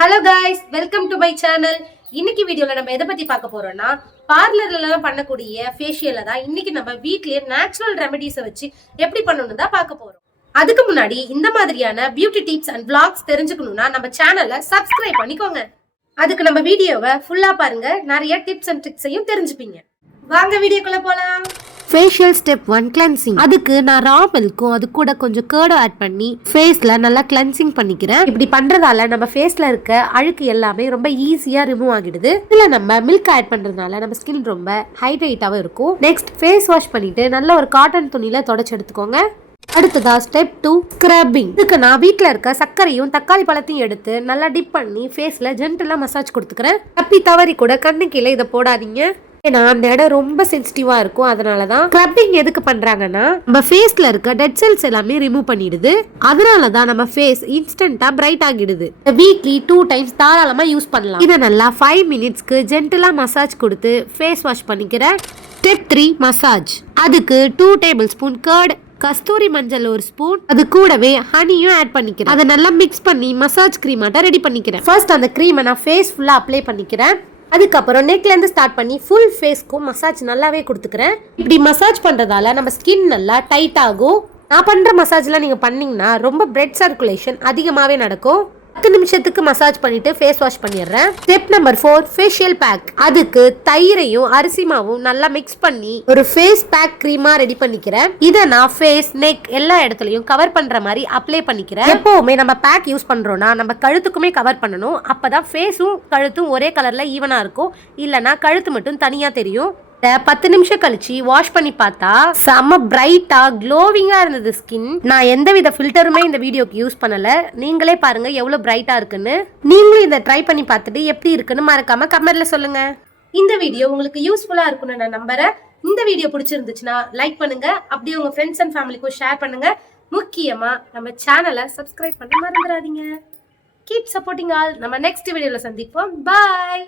Hello guys, welcome to my channel. இன்னைக்கு வீடியோல நம்ம எதை பத்தி பார்க்க போறோம்னா, பார்லர்ல எல்லாம் பண்ணக்கூடிய ஃபேஷியலை தான் இன்னைக்கு நம்ம வீட்லயே நேச்சுரல் ரெமெடிஸை வச்சு எப்படி பண்ணணும்னு தான் பார்க்க போறோம். அதுக்கு முன்னாடி இந்த மாதிரியான பியூட்டி டிப்ஸ் அண்ட் vlogs தெரிஞ்சுக்கணும்னா நம்ம சேனலை சப்ஸ்கிரைப் பண்ணிக்கோங்க. அதுக்கு நம்ம வீடியோவை ஃபுல்லா பாருங்க, நிறைய டிப்ஸ் அண்ட் ட்ரிக்ஸையும் தெரிஞ்சுப்பீங்க. வாங்க வீடியோக்குள்ள போலாம். Facial step 1 cleansing. அதுக்கு நான் ரா மில்க்கும் அது கூட கொஞ்சம் கேர்டும் ஆட் பண்ணி ஃபேஸ்ல நல்லா கிளென்சிங் பண்ணிக்கிறேன். இப்படி பண்றதால நம்ம ஃபேஸ்ல இருக்க அழுக்கு எல்லாமே ரொம்ப ஈஸியா ரிமூவ் ஆகிடுது. இதுல நம்ம மில்க் ஆட் பண்றதுனால நம்ம ஸ்கின் ரொம்ப ஹைட்ரேட்டாவும் இருக்கும். நெக்ஸ்ட் ஃபேஸ் வாஷ் பண்ணிட்டு நல்ல ஒரு காட்டன் துணியில தொடச்சு எடுத்துக்கோங்க. அடுத்ததா ஸ்டெப் 2 ஸ்க்ரப்பிங். இதுக்கு நான் வீட்டில் இருக்க சர்க்கரையும் தக்காளி பழத்தையும் எடுத்து நல்லா டிப் பண்ணி ஃபேஸ்ல ஜென்டலா மசாஜ் கொடுத்துக்கிறேன். தப்பி தவறி கூட கண்ணு கீழே இதை போடாதீங்க, ஏன்னா அந்த இடம் ரொம்ப சென்சிட்டிவா இருக்கும். அதனாலதான் ஸ்க்ரப்பிங் எதுக்கு பண்றாங்கன்னா நம்ம ஃபேஸ்ல இருக்க டெட் செல்ஸ் எல்லாமே ரிமூவ் பண்ணிடுது. அதனாலதான் நம்ம ஃபேஸ் இன்ஸ்டன்டா பிரைட் ஆகிடுது. வீக்லி 2 டைம்ஸ் தாராளமா யூஸ் பண்ணலாம். இதை நல்லா 5 மினிட்ஸ்க்கு ஜென்டலா மசாஜ் கொடுத்து ஃபேஸ் வாஷ் பண்ணிக்கிறேன். Step 3 massage. அதுக்கு 2 டேபிள் ஸ்பூன் கர்ட், கஸ்தூரி மஞ்சள் 1 ஸ்பூன், அது கூடவே ஹனியும் ஆட் பண்ணிக்கிறேன். அதை நல்லா மிக்ஸ் பண்ணி மசாஜ் கிரீமாட்ட ரெடி பண்ணிக்கிறேன். ஃபர்ஸ்ட் அந்த கிரீமை நான் ஃபேஸ் ஃபுல்லா அப்ளை பண்ணிக்கிறேன். அதுக்கப்புறம் நெக்ல இருந்து ஸ்டார்ட் பண்ணி ஃபுல் ஃபேஸ்க்கும் மசாஜ் நல்லாவே கொடுத்துக்கிறேன். இப்படி மசாஜ் பண்றதால நம்ம ஸ்கின் நல்லா டைட் ஆகும். நான் பண்ற மசாஜ்லாம் நீங்க பண்ணீங்கன்னா ரொம்ப பிளட் சர்க்குலேஷன் அதிகமாவே நடக்கும். 10 நிமிஷத்துக்கு மசாஜ் பண்ணிட்டு ஃபேஸ் வாஷ் பண்ணிடுறேன். Step number 4 facial back. அதுக்கு தயிரையும் அரிசி மாவும் நல்லா மிக்ஸ் பண்ணி ஒரு ஃபேஸ் பேக் கிரீமா ரெடி பண்ணிக்கிறேன். இதை நான் ஃபேஸ், நெக் எல்லா இடத்துலயும் கவர் பண்ற மாதிரி அப்ளை பண்ணிக்கிறேன். எப்பவுமே நம்ம பேக் யூஸ் பண்றோம்னா நம்ம கழுத்துக்குமே கவர் பண்ணணும். அப்பதான் ஃபேஸும் கழுத்தும் ஒரே கலர்ல ஈவனா இருக்கும். இல்லைன்னா கழுத்து மட்டும் தனியா தெரியும். 10 நிமிஷம் கழிச்சு வாஷ் பண்ணி பார்த்தா செம்ம பிரைட்டா க்ளோவிங்கா இருந்தது ஸ்கின். நான் எந்தவித ஃபில்டருமே இந்த வீடியோக்கு யூஸ் பண்ணல. நீங்களே பாருங்க எவ்வளவு பிரைட்டா இருக்குன்னு. நீங்களும் இதை ட்ரை பண்ணி பார்த்துட்டு எப்படி இருக்குன்னு மறக்காம கமெண்ட்ல சொல்லுங்க. இந்த வீடியோ உங்களுக்கு யூஸ்ஃபுல்லா இருக்கும்னு நான் நம்புறேன். இந்த வீடியோ பிடிச்சிருந்துச்சுன்னா லைக் பண்ணுங்க, அப்படியே உங்க ஃப்ரெண்ட்ஸ் அண்ட் ஃபேமிலிக்கும் ஷேர் பண்ணுங்க. முக்கியமா நம்ம சேனலை சப்ஸ்கிரைப் பண்ண மறந்துடாதீங்க. Keep supporting all. நம்ம நெக்ஸ்ட் வீடியோல சந்திப்போம். பாய்.